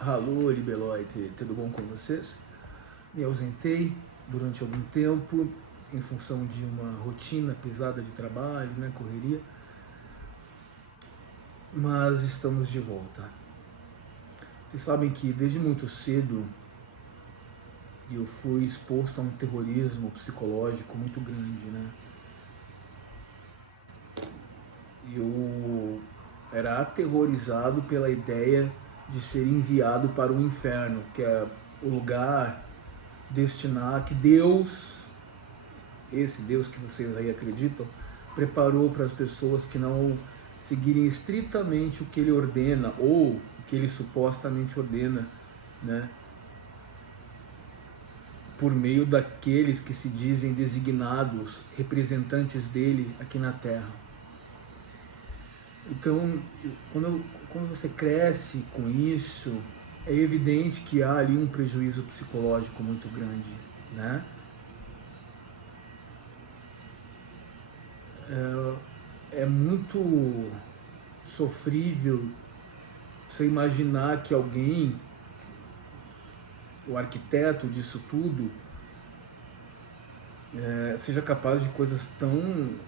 Alô, Libeloide, tudo bom com vocês? Me ausentei durante algum tempo em função de uma rotina pesada de trabalho, né, correria, mas estamos de volta. Vocês sabem que desde muito cedo eu fui exposto a um terrorismo psicológico muito grande, né? Eu era aterrorizado pela ideia de ser enviado para o inferno, que é o lugar destinado que Deus, esse Deus que vocês aí acreditam, preparou para as pessoas que não seguirem estritamente o que ele ordena ou o que ele supostamente ordena, né? Por meio daqueles que se dizem designados representantes dele aqui na Terra. Então, quando você cresce com isso, é evidente que há ali um prejuízo psicológico muito grande, né? É muito sofrível você imaginar que alguém, o arquiteto disso tudo, seja capaz de coisas tão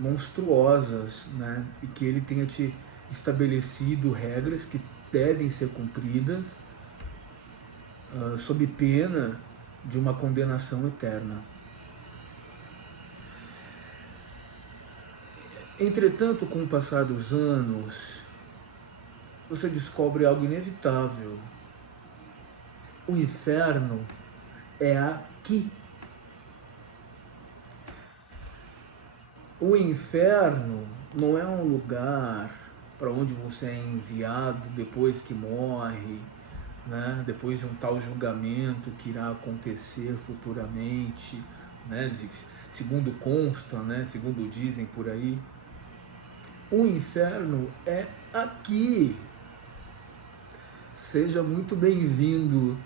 monstruosas, né? E que ele tenha te estabelecido regras que devem ser cumpridas, sob pena de uma condenação eterna. Entretanto, com o passar dos anos, você descobre algo inevitável. O inferno é aqui. O inferno não é um lugar para onde você é enviado depois que morre, né? Depois de um tal julgamento que irá acontecer futuramente, né? Segundo consta, né? Segundo dizem por aí. O inferno é aqui. Seja muito bem-vindo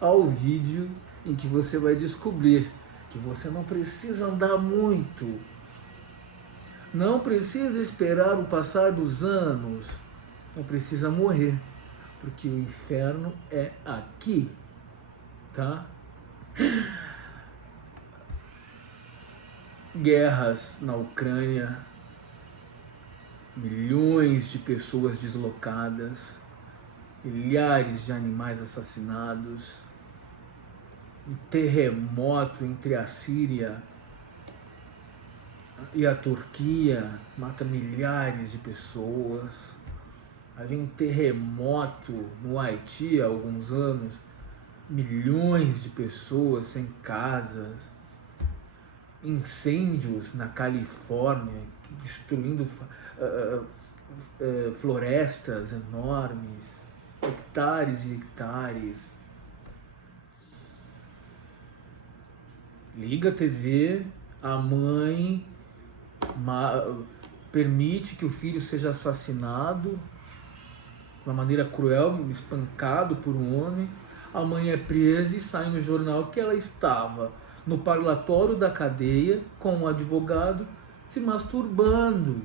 ao vídeo em que você vai descobrir que você não precisa andar muito, não precisa esperar o passar dos anos, não precisa morrer, porque o inferno é aqui, tá? Guerras na Ucrânia, milhões de pessoas deslocadas, milhares de animais assassinados, um terremoto entre a Síria e a Turquia mata milhares de pessoas. Havia um terremoto no Haiti há alguns anos, milhões de pessoas sem casas, incêndios na Califórnia destruindo florestas enormes, hectares e hectares. Liga a TV, a mãe permite que o filho seja assassinado de uma maneira cruel, espancado por um homem. A mãe é presa e sai no jornal que ela estava no parlatório da cadeia com um advogado se masturbando.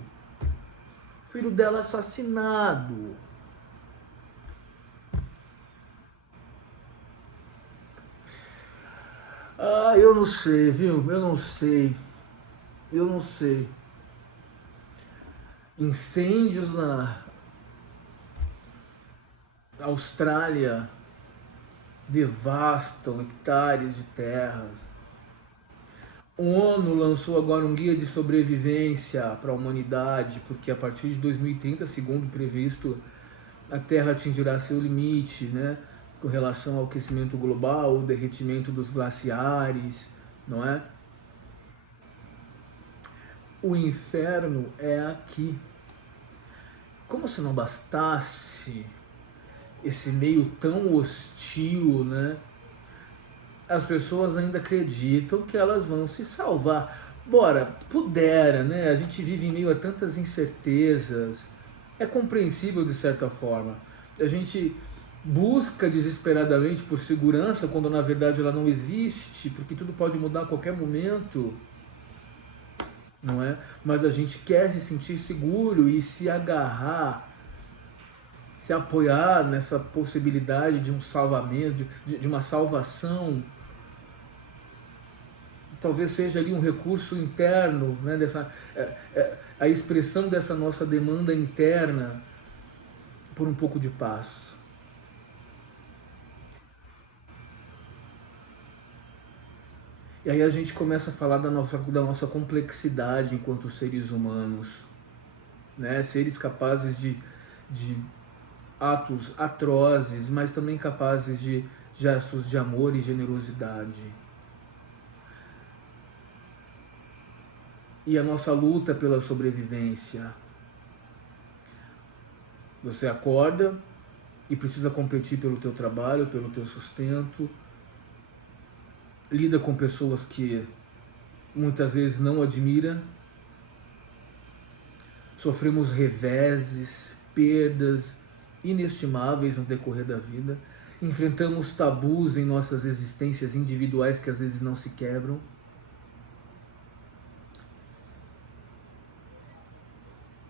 O filho dela assassinado. Eu não sei, viu? Eu não sei. Incêndios na Austrália devastam hectares de terras. A ONU lançou agora um guia de sobrevivência para a humanidade, porque a partir de 2030, segundo previsto, a Terra atingirá seu limite, né, com relação ao aquecimento global, o derretimento dos glaciares, não é? O inferno é aqui. Como se não bastasse esse meio tão hostil, né? As pessoas ainda acreditam que elas vão se salvar. Bora, pudera, né? A gente vive em meio a tantas incertezas. É compreensível de certa forma. A gente busca desesperadamente por segurança quando na verdade ela não existe, porque tudo pode mudar a qualquer momento, não é? Mas a gente quer se sentir seguro e se agarrar se apoiar nessa possibilidade de um salvamento, de uma salvação, talvez seja ali um recurso interno, né, a expressão dessa nossa demanda interna por um pouco de paz. E aí a gente começa a falar da nossa complexidade enquanto seres humanos, né? Seres capazes de atos atrozes, mas também capazes de gestos de amor e generosidade. E a nossa luta pela sobrevivência. Você acorda e precisa competir pelo teu trabalho, pelo teu sustento. Lida com pessoas que muitas vezes não admira. Sofremos reveses, perdas inestimáveis no decorrer da vida. Enfrentamos tabus em nossas existências individuais que às vezes não se quebram.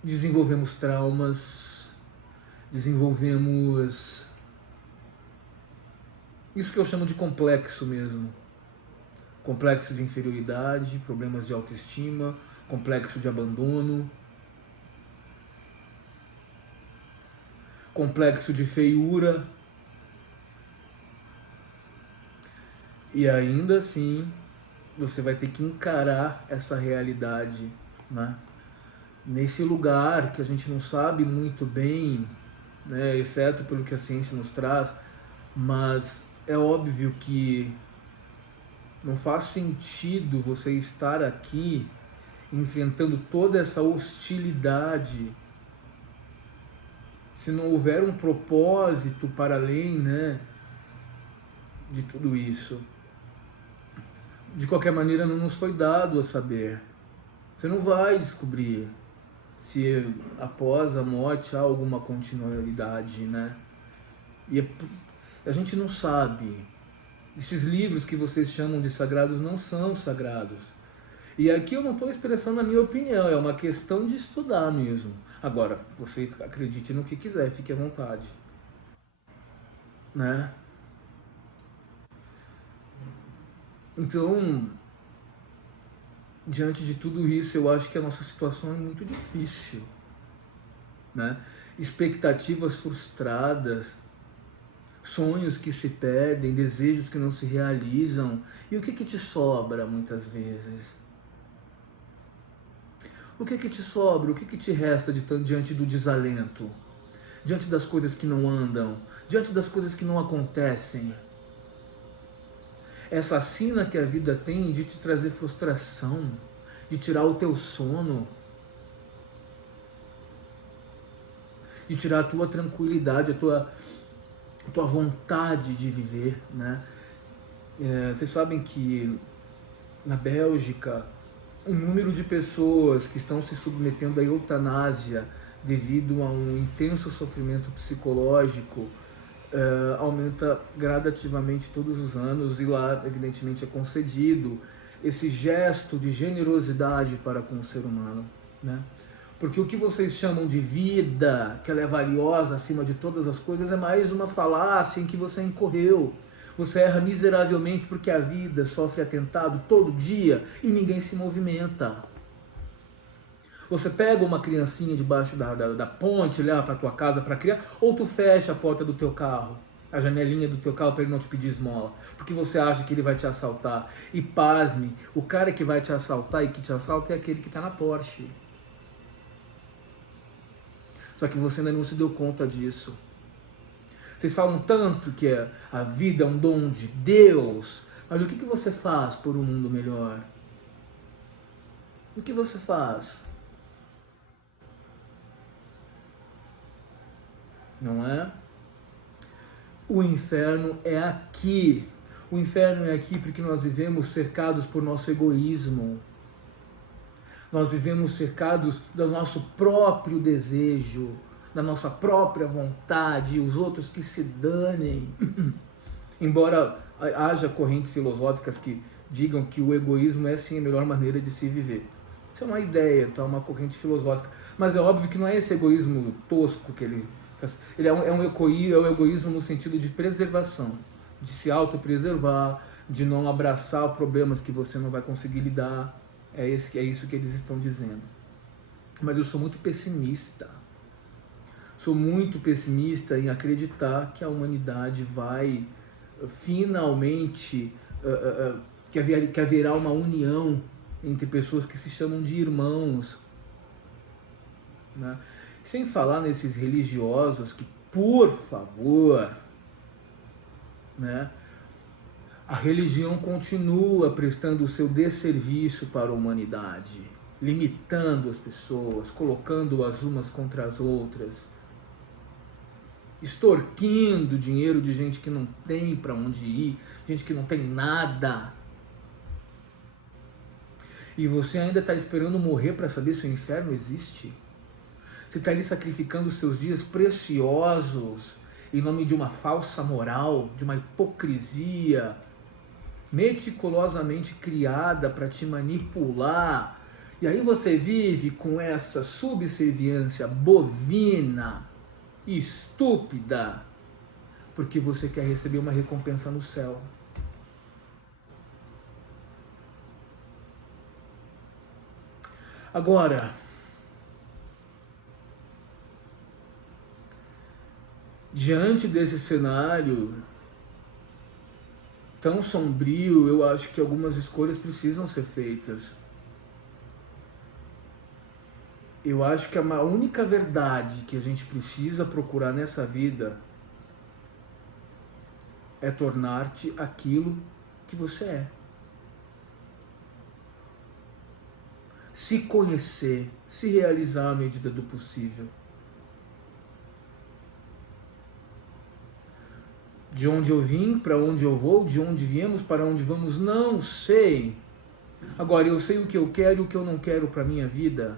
Desenvolvemos traumas, desenvolvemos isso que eu chamo de complexo mesmo. Complexo de inferioridade, problemas de autoestima, complexo de abandono, complexo de feiura. E ainda assim, você vai ter que encarar essa realidade, né? Nesse lugar que a gente não sabe muito bem, né, exceto pelo que a ciência nos traz, mas é óbvio que não faz sentido você estar aqui enfrentando toda essa hostilidade se não houver um propósito para além, né, de tudo isso. De qualquer maneira, não nos foi dado a saber. Você não vai descobrir se após a morte há alguma continuidade, né? E a gente não sabe. Esses livros que vocês chamam de sagrados não são sagrados. E aqui eu não estou expressando a minha opinião, é uma questão de estudar mesmo. Agora, você acredite no que quiser, fique à vontade, né? Então, diante de tudo isso, eu acho que a nossa situação é muito difícil, né? Expectativas frustradas, sonhos que se perdem, desejos que não se realizam. E o que te sobra muitas vezes? O que te sobra? O que te resta diante do desalento? Diante das coisas que não andam? Diante das coisas que não acontecem? Essa sina que a vida tem de te trazer frustração, de tirar o teu sono, de tirar a tua tranquilidade, a tua vontade de viver, né? Vocês sabem que na Bélgica o número de pessoas que estão se submetendo à eutanásia devido a um intenso sofrimento psicológico aumenta gradativamente todos os anos, e lá evidentemente é concedido esse gesto de generosidade para com o ser humano, né? Porque o que vocês chamam de vida, que ela é valiosa acima de todas as coisas, é mais uma falácia em que você incorreu. Você erra miseravelmente porque a vida sofre atentado todo dia e ninguém se movimenta. Você pega uma criancinha debaixo da ponte, leva para tua casa para criar, ou tu fecha a porta do teu carro, a janelinha do teu carro, para ele não te pedir esmola, porque você acha que ele vai te assaltar. E pasme, o cara que vai te assaltar e que te assalta é aquele que está na Porsche. Só que você ainda não se deu conta disso. Vocês falam tanto que a vida é um dom de Deus, mas o que você faz por um mundo melhor? O que você faz? Não é? O inferno é aqui. O inferno é aqui porque nós vivemos cercados por nosso egoísmo. Nós vivemos cercados do nosso próprio desejo, da nossa própria vontade, e os outros que se danem. Embora haja correntes filosóficas que digam que o egoísmo é sim a melhor maneira de se viver. Isso é uma ideia, tá? Uma corrente filosófica. Mas é óbvio que não é esse egoísmo tosco que ele Ele é um egoísmo no sentido de preservação, de se autopreservar, de não abraçar problemas que você não vai conseguir lidar. É isso que eles estão dizendo. Mas eu sou muito pessimista. Sou muito pessimista em acreditar que a humanidade vai finalmente, que haverá uma união entre pessoas que se chamam de irmãos, né? Sem falar nesses religiosos que, por favor, né? A religião continua prestando o seu desserviço para a humanidade, limitando as pessoas, colocando-as umas contra as outras, extorquindo dinheiro de gente que não tem para onde ir, gente que não tem nada. E você ainda está esperando morrer para saber se o inferno existe? Você está ali sacrificando os seus dias preciosos em nome de uma falsa moral, de uma hipocrisia meticulosamente criada para te manipular. E aí você vive com essa subserviência bovina e estúpida, porque você quer receber uma recompensa no céu. Agora, diante desse cenário tão sombrio, eu acho que algumas escolhas precisam ser feitas. Eu acho que a única verdade que a gente precisa procurar nessa vida é tornar-te aquilo que você é. Se conhecer, se realizar à medida do possível. De onde eu vim, para onde eu vou, de onde viemos, para onde vamos, não sei. Agora, eu sei o que eu quero e o que eu não quero para minha vida.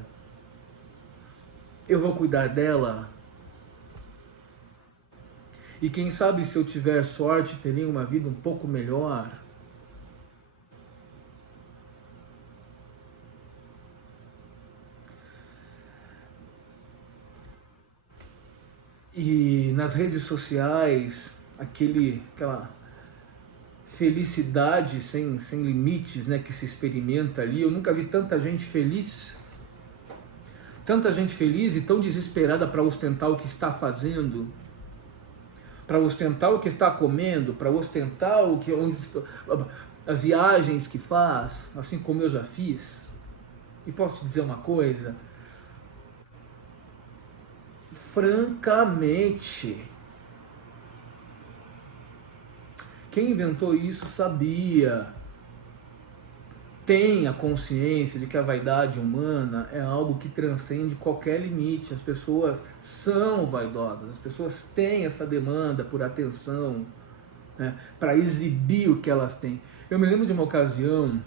Eu vou cuidar dela. E quem sabe, se eu tiver sorte, terei uma vida um pouco melhor. E nas redes sociais, aquela felicidade sem limites, né, que se experimenta ali. Eu nunca vi tanta gente feliz e tão desesperada para ostentar o que está fazendo, para ostentar o que está comendo, para ostentar as viagens que faz, assim como eu já fiz. E posso te dizer uma coisa? Francamente, quem inventou isso sabia, tem a consciência de que a vaidade humana é algo que transcende qualquer limite. As pessoas são vaidosas, as pessoas têm essa demanda por atenção, né, para exibir o que elas têm. Eu me lembro de uma ocasião,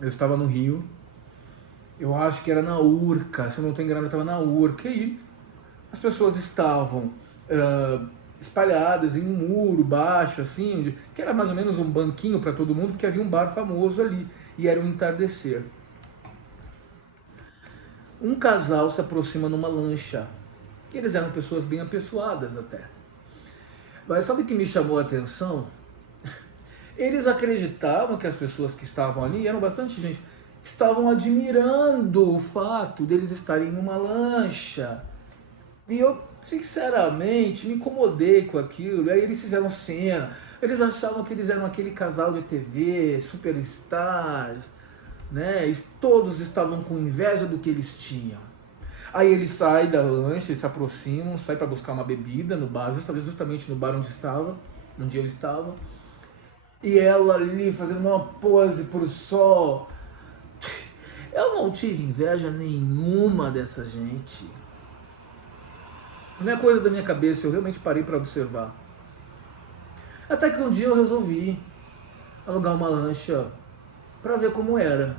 eu estava no Rio, eu acho que era na Urca, se eu não estou enganado, eu estava na Urca, e aí as pessoas estavam espalhadas em um muro baixo, assim, que era mais ou menos um banquinho para todo mundo, porque havia um bar famoso ali, e era um entardecer. Um casal se aproxima numa lancha. Eles eram pessoas bem apessoadas até. Mas sabe o que me chamou a atenção? Eles acreditavam que as pessoas que estavam ali, eram bastante gente, estavam admirando o fato deles estarem em uma lancha. E eu, sinceramente, me incomodei com aquilo. Aí eles fizeram cena. Eles achavam que eles eram aquele casal de TV, superstars, né? E todos estavam com inveja do que eles tinham. Aí eles saem da lancha, se aproximam, saem para buscar uma bebida no bar, justamente no bar onde eu estava. E ela ali fazendo uma pose pro sol. Eu não tive inveja nenhuma dessa gente. Não é coisa da minha cabeça, eu realmente parei para observar. Até que um dia eu resolvi alugar uma lancha para ver como era.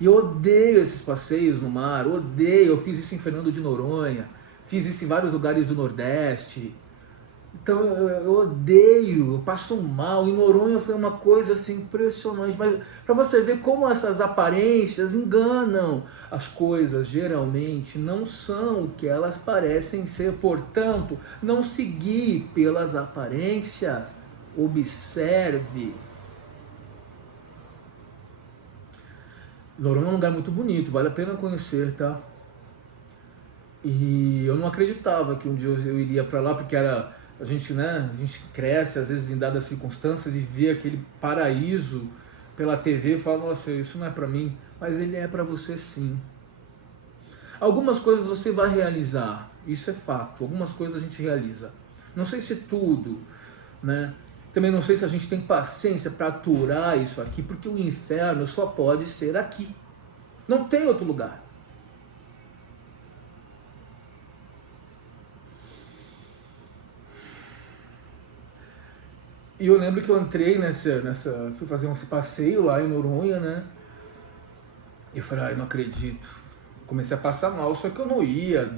E eu odeio esses passeios no mar, odeio. Eu fiz isso em Fernando de Noronha, fiz isso em vários lugares do Nordeste. Então eu odeio, eu passo mal. Em Noronha foi uma coisa assim impressionante. Mas para você ver como essas aparências enganam, as coisas geralmente não são o que elas parecem ser. Portanto, não se guie pelas aparências. Observe. Noronha é um lugar muito bonito, vale a pena conhecer, tá? E eu não acreditava que um dia eu iria para lá, porque era a gente, né? A gente cresce às vezes em dadas circunstâncias e vê aquele paraíso pela TV e fala, nossa, isso não é para mim, mas ele é para você sim. Algumas coisas você vai realizar, isso é fato. Algumas coisas a gente realiza. Não sei se tudo, né? Também não sei se a gente tem paciência para aturar isso aqui, porque o inferno só pode ser aqui. Não tem outro lugar. E eu lembro que eu entrei fui fazer esse passeio lá em Noronha, né? E eu falei, ai, não acredito. Comecei a passar mal, só que eu não ia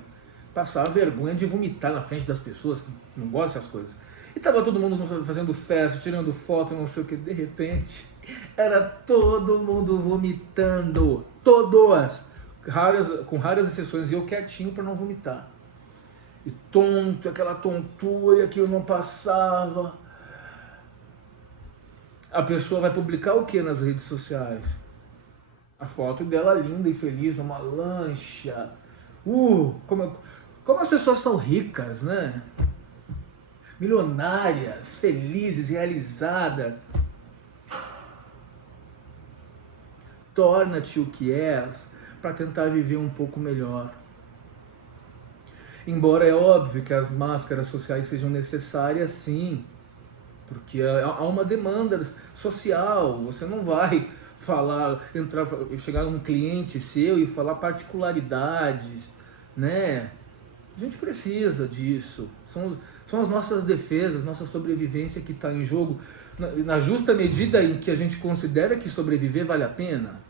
passar a vergonha de vomitar na frente das pessoas que não gostam dessas coisas. E tava todo mundo fazendo festa, tirando foto, não sei o que. De repente, era todo mundo vomitando. Todos! Com raras exceções. E eu quietinho para não vomitar. E tonto, aquela tontura que eu não passava. A pessoa vai publicar o que nas redes sociais? A foto dela linda e feliz numa lancha. Como as pessoas são ricas, né? Milionárias, felizes, realizadas. Torna-te o que és para tentar viver um pouco melhor. Embora é óbvio que as máscaras sociais sejam necessárias, sim, porque há uma demanda social. Você não vai chegar um cliente seu e falar particularidades, né? A gente precisa disso. São as nossas defesas, nossa sobrevivência que está em jogo, na justa medida em que a gente considera que sobreviver vale a pena.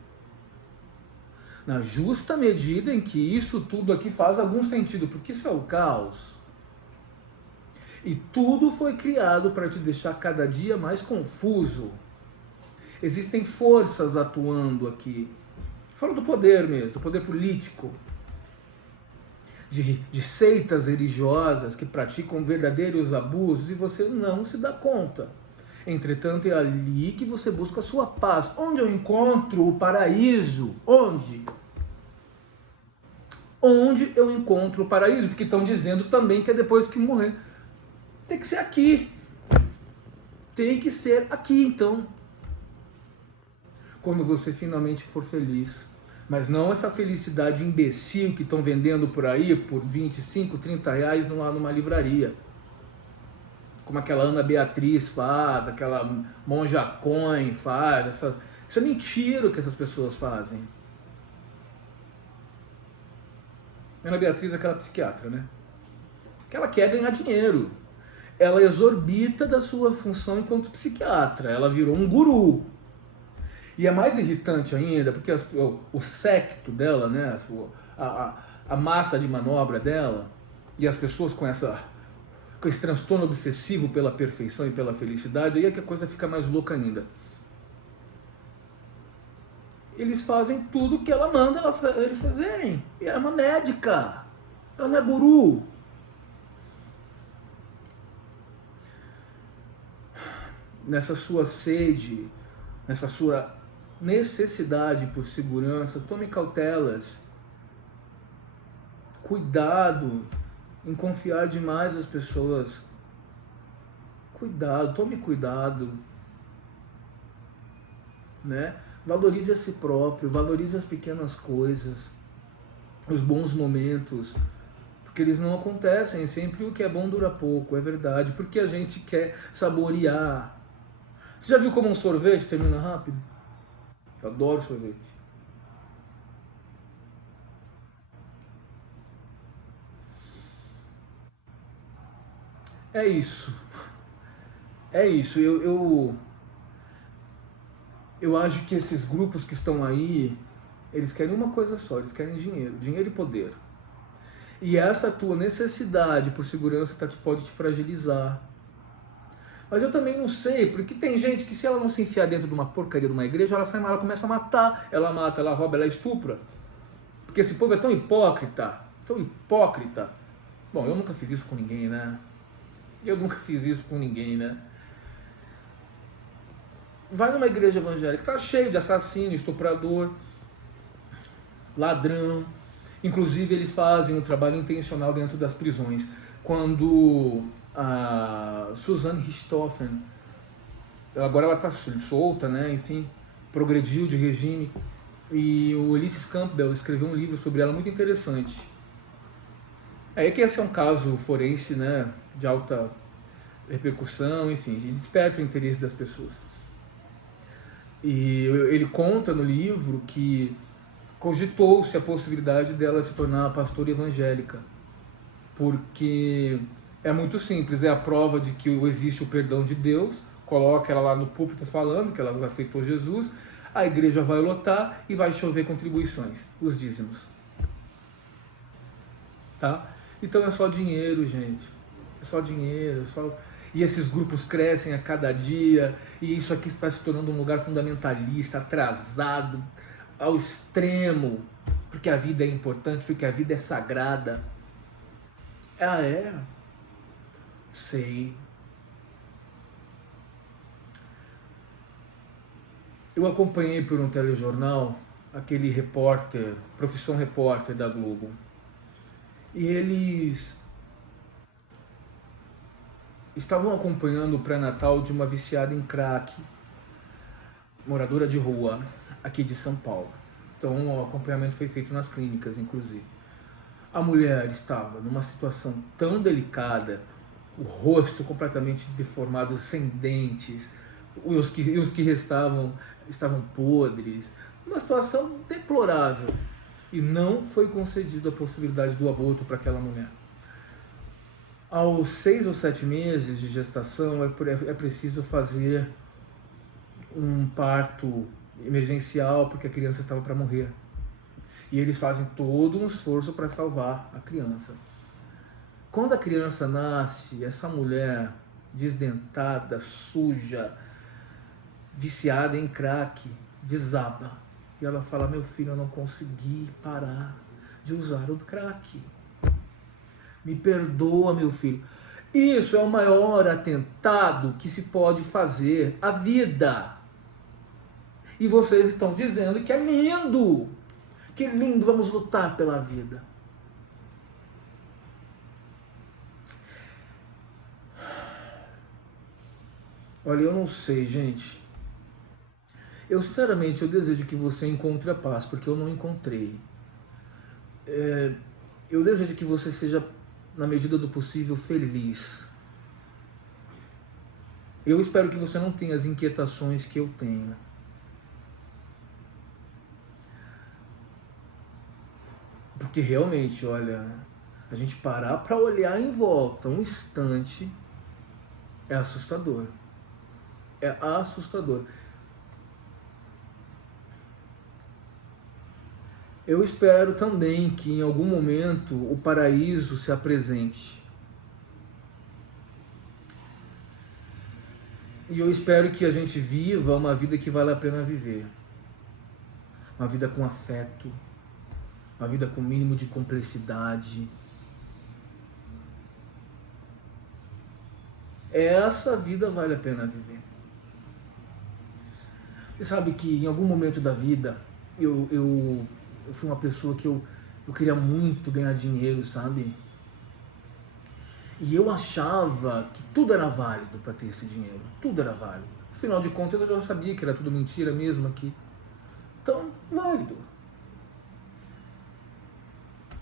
Na justa medida em que isso tudo aqui faz algum sentido, porque isso é o caos. E tudo foi criado para te deixar cada dia mais confuso. Existem forças atuando aqui. Falo do poder mesmo, do poder político. De seitas religiosas que praticam verdadeiros abusos e você não se dá conta. Entretanto, é ali que você busca a sua paz. Onde eu encontro o paraíso? Onde? Onde eu encontro o paraíso? Porque estão dizendo também que é depois que morrer. Tem que ser aqui. Tem que ser aqui, então. Quando você finalmente for feliz. Mas não essa felicidade imbecil que estão vendendo por aí por 25, 30 reais numa livraria. Como aquela Ana Beatriz faz, aquela Monja Coen faz. Isso é mentira o que essas pessoas fazem. Ana Beatriz é aquela psiquiatra, né? Que ela quer ganhar dinheiro. Ela exorbita da sua função enquanto psiquiatra. Ela virou um guru. E é mais irritante ainda, porque o séquito dela, né, a massa de manobra dela, e as pessoas com esse transtorno obsessivo pela perfeição e pela felicidade, aí é que a coisa fica mais louca ainda. Eles fazem tudo que ela manda eles fazerem. E ela é uma médica. Ela não é guru. Nessa sua sede, nessa sua necessidade por segurança, tome cautelas. Cuidado em confiar demais nas pessoas. Cuidado, tome cuidado. Né? Valorize a si próprio, valorize as pequenas coisas, os bons momentos, porque eles não acontecem, sempre o que é bom dura pouco, é verdade, porque a gente quer saborear. Você já viu como um sorvete termina rápido? Eu adoro sorvete. É isso. É isso. Eu acho que esses grupos que estão aí, eles querem uma coisa só, eles querem dinheiro, dinheiro e poder. E essa tua necessidade por segurança pode te fragilizar. Mas eu também não sei, porque tem gente que se ela não se enfiar dentro de uma porcaria de uma igreja, ela começa a matar. Ela mata, ela rouba, ela estupra. Porque esse povo é tão hipócrita, tão hipócrita. Bom, eu nunca fiz isso com ninguém, né? Eu nunca fiz isso com ninguém, né? Vai numa igreja evangélica, tá cheio de assassino, estuprador, ladrão. Inclusive eles fazem um trabalho intencional dentro das prisões. Quando a Suzanne Richthofen, agora ela está solta, né? Enfim, progrediu de regime, e o Ulysses Campbell escreveu um livro sobre ela muito interessante. É que esse é um caso forense, né? De alta repercussão, enfim, desperta o interesse das pessoas. E ele conta no livro que cogitou-se a possibilidade dela se tornar pastora evangélica, porque é muito simples, é a prova de que existe o perdão de Deus, coloca ela lá no púlpito falando que ela aceitou Jesus, a igreja vai lotar e vai chover contribuições, os dízimos. Tá? Então é só dinheiro, gente. É só dinheiro, E esses grupos crescem a cada dia, e isso aqui está se tornando um lugar fundamentalista, atrasado, ao extremo, porque a vida é importante, porque a vida é sagrada. Ah, é? Sei. Eu acompanhei por um telejornal aquele repórter, profissão repórter da Globo, e eles estavam acompanhando o pré-natal de uma viciada em crack, moradora de rua, aqui de São Paulo. Então o acompanhamento foi feito nas clínicas, inclusive. A mulher estava numa situação tão delicada, o rosto completamente deformado, sem dentes, os que restavam estavam podres, uma situação deplorável. E não foi concedida a possibilidade do aborto para aquela mulher. Aos 6 ou 7 meses de gestação é preciso fazer um parto emergencial, porque a criança estava para morrer. E eles fazem todo um esforço para salvar a criança. Quando a criança nasce, essa mulher desdentada, suja, viciada em crack, desaba. E ela fala: meu filho, eu não consegui parar de usar o crack. Me perdoa, meu filho. Isso é o maior atentado que se pode fazer à vida. E vocês estão dizendo que é lindo. Que lindo, vamos lutar pela vida. Olha, eu não sei, gente. Eu, sinceramente, eu desejo que você encontre a paz, porque eu não encontrei. Eu desejo que você seja, na medida do possível, feliz. Eu espero que você não tenha as inquietações que eu tenho. Porque realmente, olha, a gente parar para olhar em volta um instante é assustador. É assustador. Eu espero também que em algum momento o paraíso se apresente. E eu espero que a gente viva uma vida que vale a pena viver. Uma vida com afeto, uma vida com mínimo de complexidade. Essa vida vale a pena viver. Você sabe que em algum momento da vida eu fui uma pessoa que eu queria muito ganhar dinheiro, sabe? E eu achava que tudo era válido para ter esse dinheiro. Tudo era válido. Afinal de contas, eu já sabia que era tudo mentira mesmo aqui. Então, válido.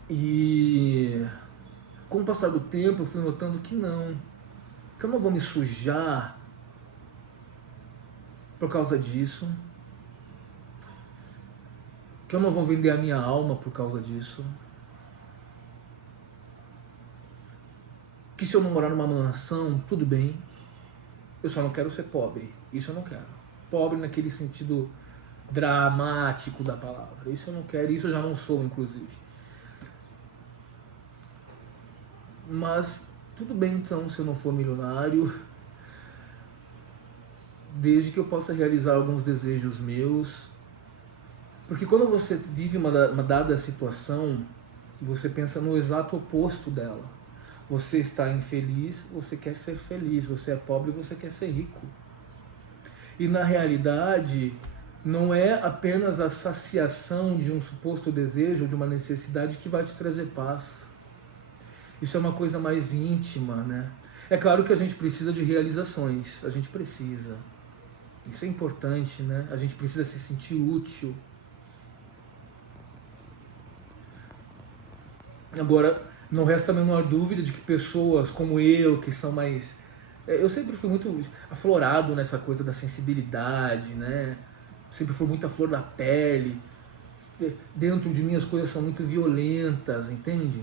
E com o passar do tempo, eu fui notando que não. Que eu não vou me sujar por causa disso. Que eu não vou vender a minha alma por causa disso. Que se eu não morar numa mansão, tudo bem. Eu só não quero ser pobre. Isso eu não quero. Pobre naquele sentido dramático da palavra. Isso eu não quero. Isso eu já não sou, inclusive. Mas tudo bem então se eu não for milionário, desde que eu possa realizar alguns desejos meus. Porque quando você vive uma dada situação, você pensa no exato oposto dela. Você está infeliz, você quer ser feliz. Você é pobre, você quer ser rico. E na realidade, não é apenas a saciação de um suposto desejo, de uma necessidade que vai te trazer paz. Isso é uma coisa mais íntima, né? É claro que a gente precisa de realizações, a gente precisa. Isso é importante, né? A gente precisa se sentir útil. Agora, não resta a menor dúvida de que pessoas como eu, que são mais... Eu sempre fui muito aflorado nessa coisa da sensibilidade, né? Sempre fui muito à flor da pele. Dentro de mim as coisas são muito violentas, entende?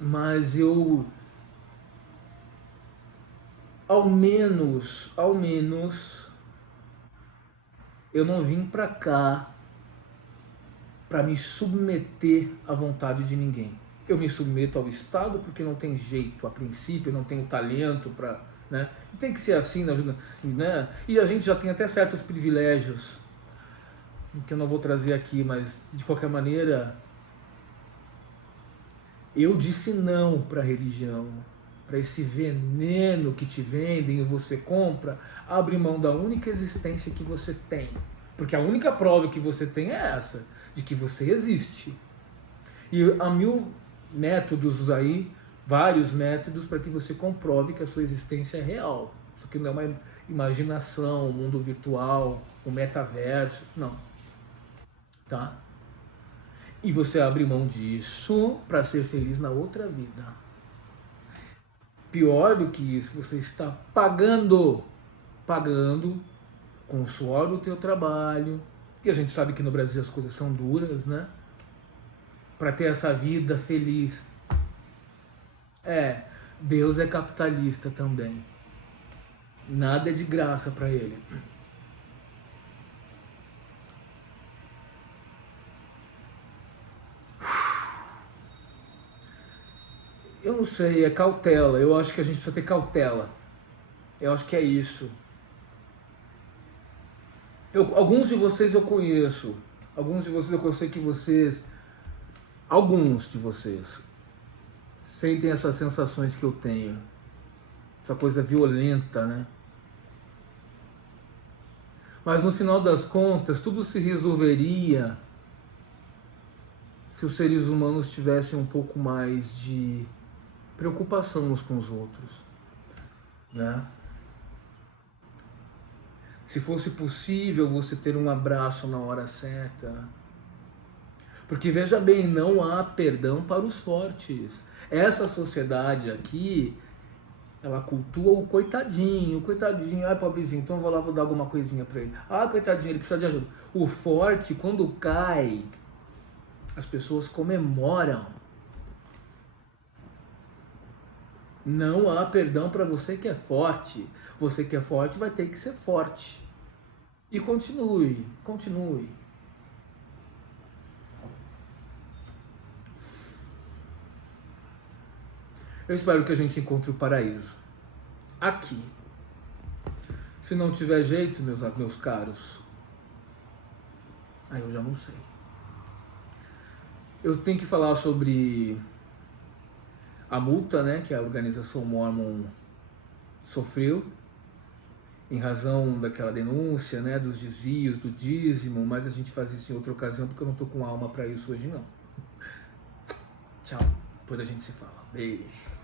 Mas eu... Ao menos, eu não vim pra cá para me submeter à vontade de ninguém. Eu me submeto ao Estado porque não tem jeito, a princípio, eu não tenho talento para... Né? Tem que ser assim, né? E a gente já tem até certos privilégios, que eu não vou trazer aqui, mas de qualquer maneira, eu disse não para a religião, para esse veneno que te vendem e você compra. Abre mão da única existência que você tem. Porque a única prova que você tem é essa, de que você existe. E há mil métodos aí, vários métodos para que você comprove que a sua existência é real. Isso aqui não é uma imaginação, um mundo virtual, um metaverso, não. Tá? E você abre mão disso para ser feliz na outra vida. Pior do que isso, você está pagando com o suor do teu trabalho, que a gente sabe que no Brasil as coisas são duras, né? Para ter essa vida feliz. Deus é capitalista também. Nada é de graça para ele. Eu não sei, é cautela. Eu acho que a gente precisa ter cautela. Eu acho que é isso. Alguns de vocês eu conheço. Alguns de vocês eu sei que vocês... Alguns de vocês sentem essas sensações que eu tenho. Essa coisa violenta, né? Mas no final das contas, tudo se resolveria se os seres humanos tivessem um pouco mais de preocupação uns com os outros, né? Se fosse possível você ter um abraço na hora certa. Porque veja bem, não há perdão para os fortes. Essa sociedade aqui, ela cultua o coitadinho, ai pobrezinho, então eu vou lá, vou dar alguma coisinha para ele. Ah, coitadinho, ele precisa de ajuda. O forte, quando cai, as pessoas comemoram. Não há perdão para você que é forte. Você que é forte vai ter que ser forte. E continue, continue. Eu espero que a gente encontre o paraíso aqui. Se não tiver jeito, meus caros, aí eu já não sei. Eu tenho que falar sobre a multa, né, que a organização Mormon sofreu em razão daquela denúncia, né, dos desvios, do dízimo, mas a gente faz isso em outra ocasião porque eu não tô com alma para isso hoje não. Tchau, depois a gente se fala. Beijo.